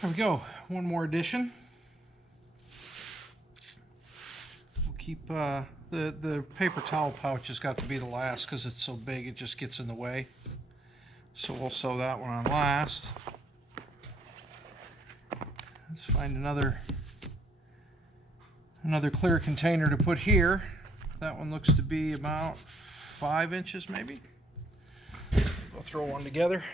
There we go. One more addition. We'll keep the paper towel pouch has got to be the last because it's so big it just gets in the way. So we'll sew that one on last. Let's find another clear container to put here. That one looks to be about 5 inches maybe. We'll throw one together.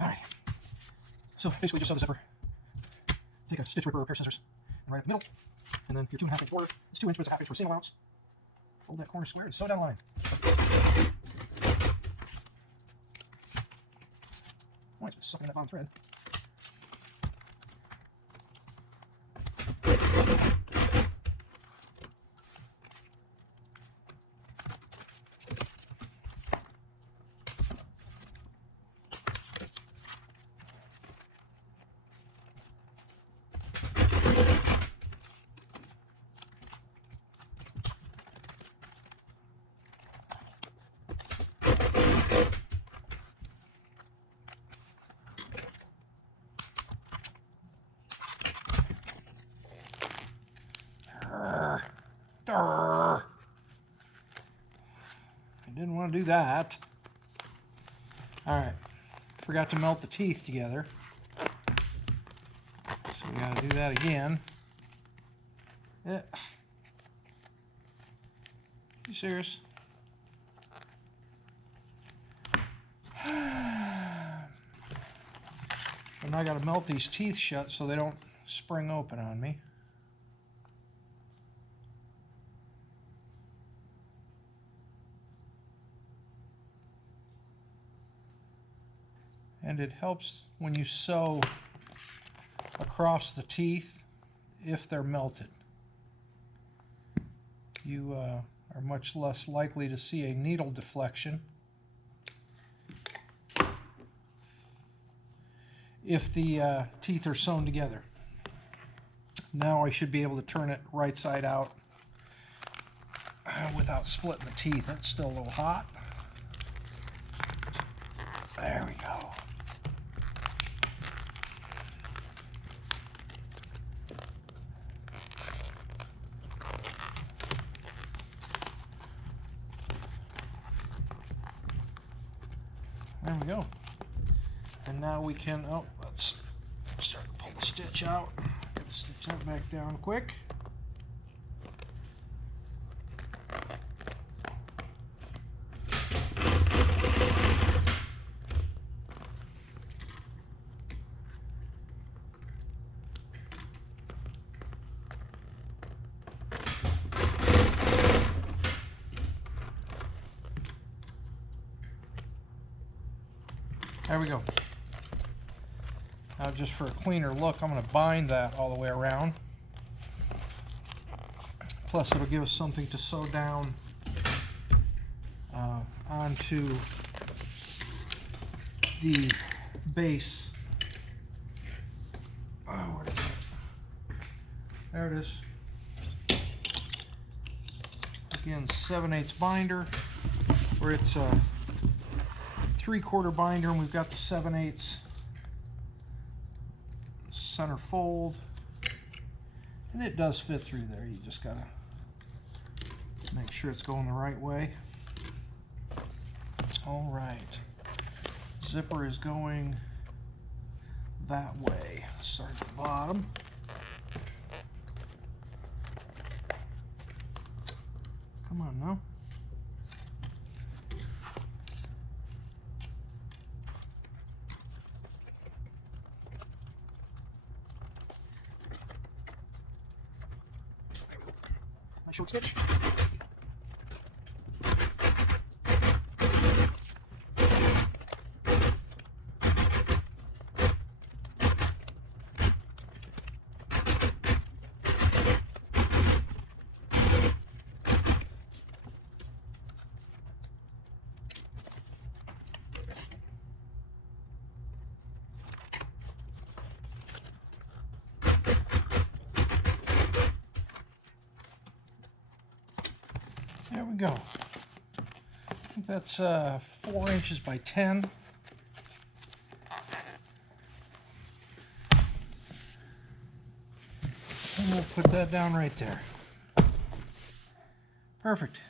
Alright, so basically just sew the zipper, take a stitch ripper or a pair of scissors, and right in the middle, and then your 2.5 inch border, it's 2 inches, but it's a 1/2 inch for seam allowance. Fold that corner square and sew down the line. Oh, it's been sucking that bottom thread. I didn't want to do that. Alright, forgot to melt the teeth together. So we gotta do that again. You serious? And I gotta melt these teeth shut so they don't spring open on me. And it helps when you sew across the teeth if they're melted. You are much less likely to see a needle deflection if the teeth are sewn together. Now I should be able to turn it right side out without splitting the teeth. It's still a little hot. There we go. There we go. And now we can, let's start to pull the stitch out. Stitch that back down quick. There we go. Now just for a cleaner look, I'm going to bind that all the way around. Plus it'll give us something to sew down onto the base. Oh, where is it? There it is. Again, 7/8 binder, where it's a 3/4 binder, and we've got the 7/8 center fold, and it does fit through there. You just gotta Make sure it's going the right way. All right. Zipper is going that way. Start at the bottom. Come on now. My short stitch. There we go. I think that's 4 inches by 10. And we'll put that down right there. Perfect.